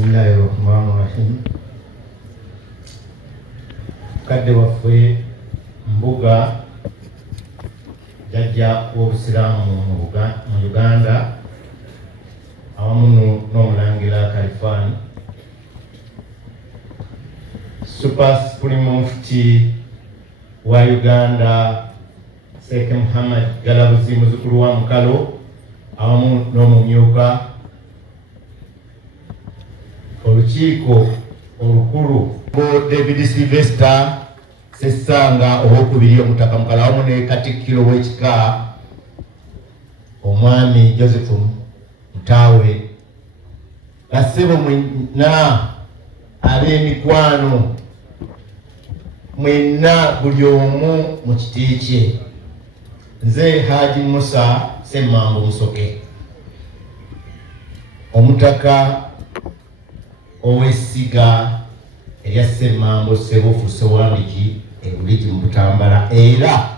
Bismillahirrahmanirrahim. Kadde waffe mbuga jajja w'Obusiraamu mu Uganda awamu n'Omulangira Kalifan Super Supreme Mufti wa Uganda Sheik Muhammad Galabuzi muzukulu wa Mukalo awamu n'omumyuka olukiiko olukulu David Sylvester Sessanga owokubiri omutaka Mukalo awamu ne Katikkiro w'ekika omwami Joseph Mutawe basebo mwenna ab'emikwano mwenna buli omu mu kiti kye. Nze Haji Musa Ssemmango Musoke omutaka ow'essiga erya Ssemmango Ssebufu Ssewandiki Ebuligi mu Butambala era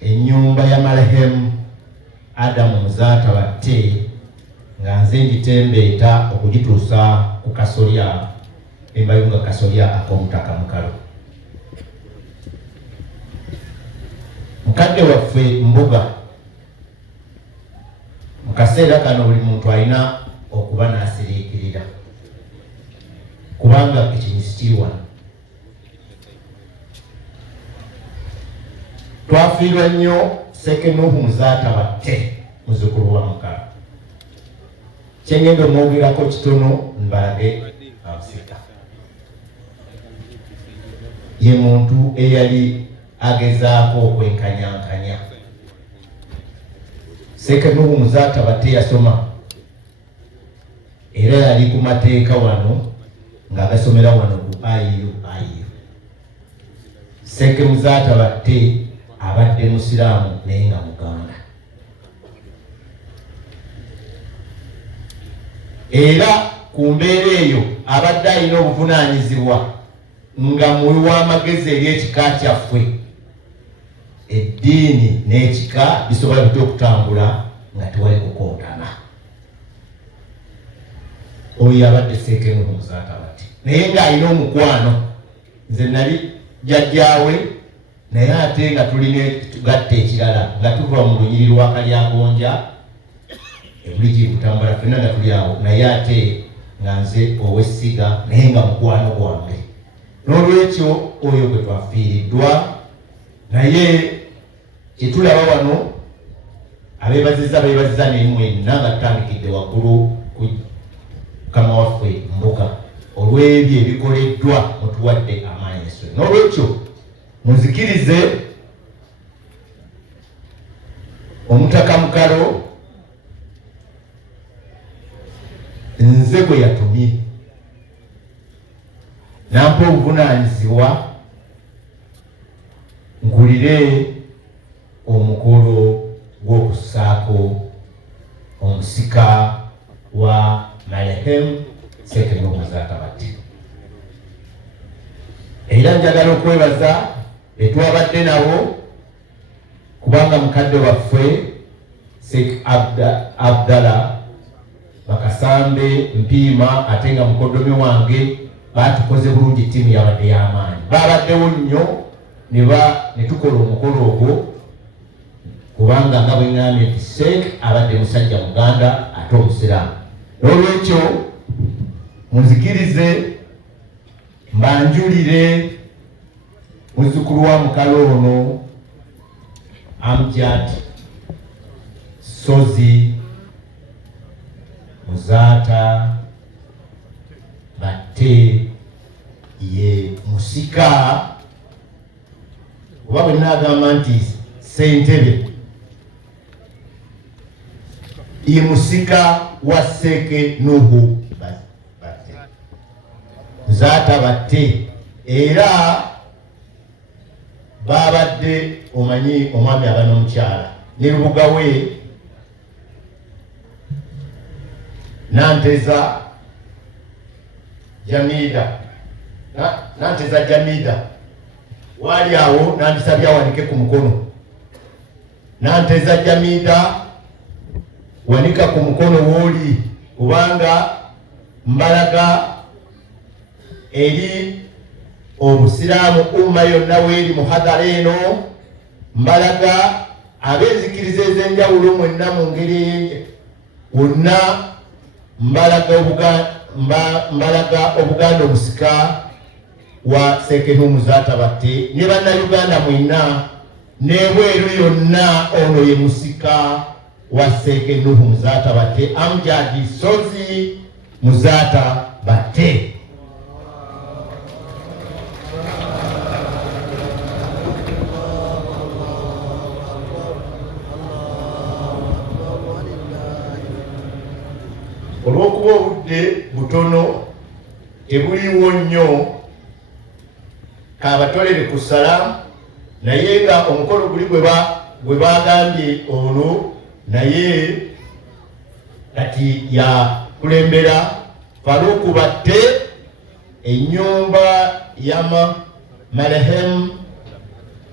ennyumba ya Marehemu Adamu Muzaata batte nga nze ngitembeeta okugituusa ku kasolya embayunga kasolya ak'omutaka Mukalo. Mukadde waffe mbuga mu kaseera kano buli muntu alina okuba n'asiriikirira kubanga ekinyisi kiri wano. Twafiirwa nnyo Sheik Muzaata batte muzzukulu wa Mukalo. Kyengenda omwogerako kitono mbalage Omusika. Ye muntu eyali agezaako okwenkanyankanya. Sheik Muzaata batte yasoma era yali ku mateeka wano ng'agasomera wano ku IU. Sheik Muzaata batte abadde musiraamu naye nga Muganda era ku mbeera eyo abadde alina obuvunaanyizibwa nga muwi w'amagezi ery'ekika kyaffe eddiini n'ekika bisobola bitya okutambula nga tewali kukootana. Oyo abadde Sheik Muzaata batte naye ng'alina omukwano. Nze nali jjajjaawe naye ate nga tulina tugatta ekirala nga tuva mu lunyiri lwa Kalyagonja Ebuligi Butambala ffenna nga tuli awo naye ate nga nze ow'essiga naye nga mukwano gwange. N'olwekyo oyo gwe twafiiriddwa naye kyetulaba wano abeebaziza naye mwenna nga tutandikidde waggulu ku Mukama waffe mbuga olw'ebyo ebikoleddwa mutuwadde amaanyi eswe. N'olwekyo munzikirize omutaka Mukalo nze gwe yatumye nampa obuvunaanyizibwa nkulire omukolo gw'okussaako omusika wa Marehemu Sheik Muzaata batte. Era njagala okwebaza betwabadde nabo kubanga mukadde waffe Sheik Abdallah Bakasambe Mpiima ate nga mukoddomi wange batukoze bulungi ttiimu yabadde y'amaanyi. Babaddewo nnyo ne tukola omukolo ogwo kubanga nga bwe ngambye nti Sheik abadde musajja Muganda ate omusiraamu. N'olwekyo munzikirize mbanjulire muzzukulu wa Mukalo ono Hajjati Sozi Muzaata batte ye musika oba bwe nagamba nti ssentebe ye musika wa Sheik batte Muzaata batte era babadde omanyi omwami aba n'omukyala ne lubuga we Nanteza Jamida wali awo nandisabye awanike ku mukono. Nanteza Jamida wanika ku mukono woli kubanga mbalaga eri obusiraamu umma yonna weeri muhadhara eno, mbalaga ab'enzikiriza ez'enjawulo mwenna mu ngeri wonna, mbalaga Obuganda Omusika wa Sheik Muzaata batte ne bannayuganda mwenna n'ebweru yonna, ono ye musika wa Sheik Muzaata batte, Hajjati Sozi Muzaata batte. Olw'okuba obudde butono tebuliwo nnyo, kabatolere ku ssala, naye nga omukolo guli gwe bagambye olwo, naye kati yakulembera Faruku batte ennyumba ya marehemu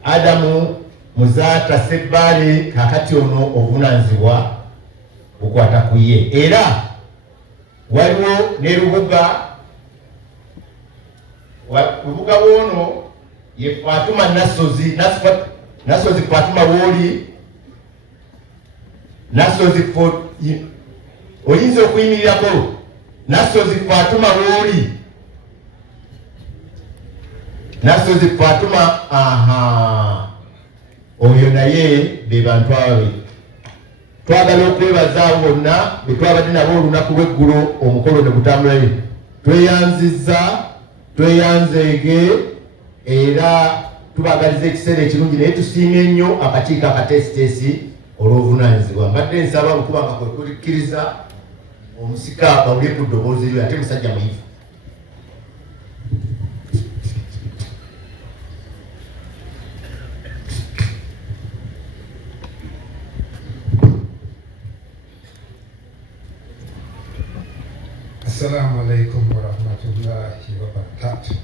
Adamu Muzaata Sebbale, kakati ono obuvunaanyizibwa bukwata ku ye. Era waliwo ne lubuga Wuuno ye Fatuma Nasozi Fatuma wooli Nasozi oyinza okuyimirirako Nasozi Fatuma wooli Nasozi Fatuma, oyo naye be bantu abe twagala okwebaza bonna be twabadde nabo olunaku lw'eggulo omukolo ne gutambulayo. Tweyanziza, tweyanzeege era tubagaliza ekiseera ekirungi, naye tusiimye nnyo akakiiko akateesiteesi olw'obuvunaanyizibwa. Mbadde nsaba okuba nga kwekulikkiriza omusika bawulye ku ddoboozi lyo, ate musajja muyivu. Assalamu alaikum warahmatullahi wabarakatuh.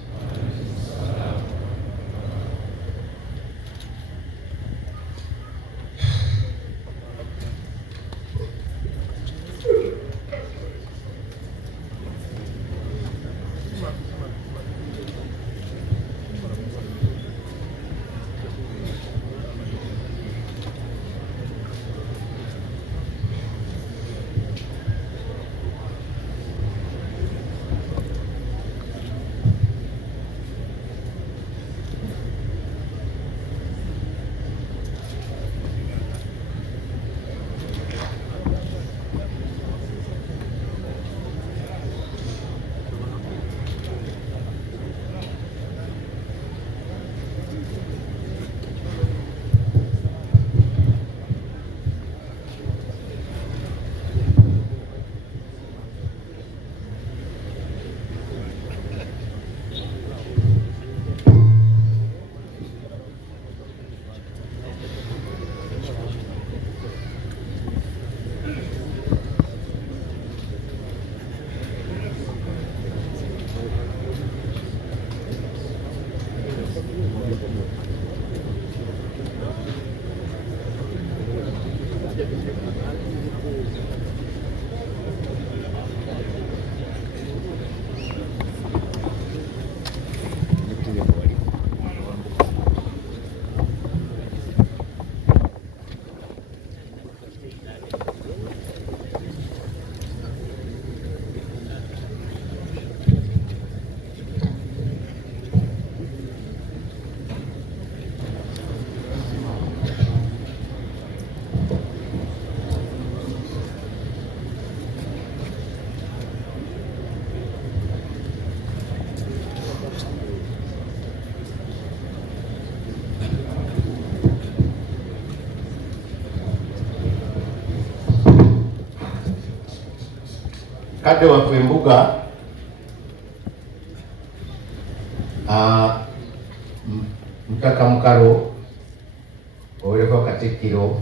kadde waffe embuga mutaka mukalo owereko Katikkiro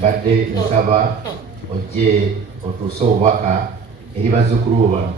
badde nsaba ojje otuuse obubaka eri bazzukulu bano.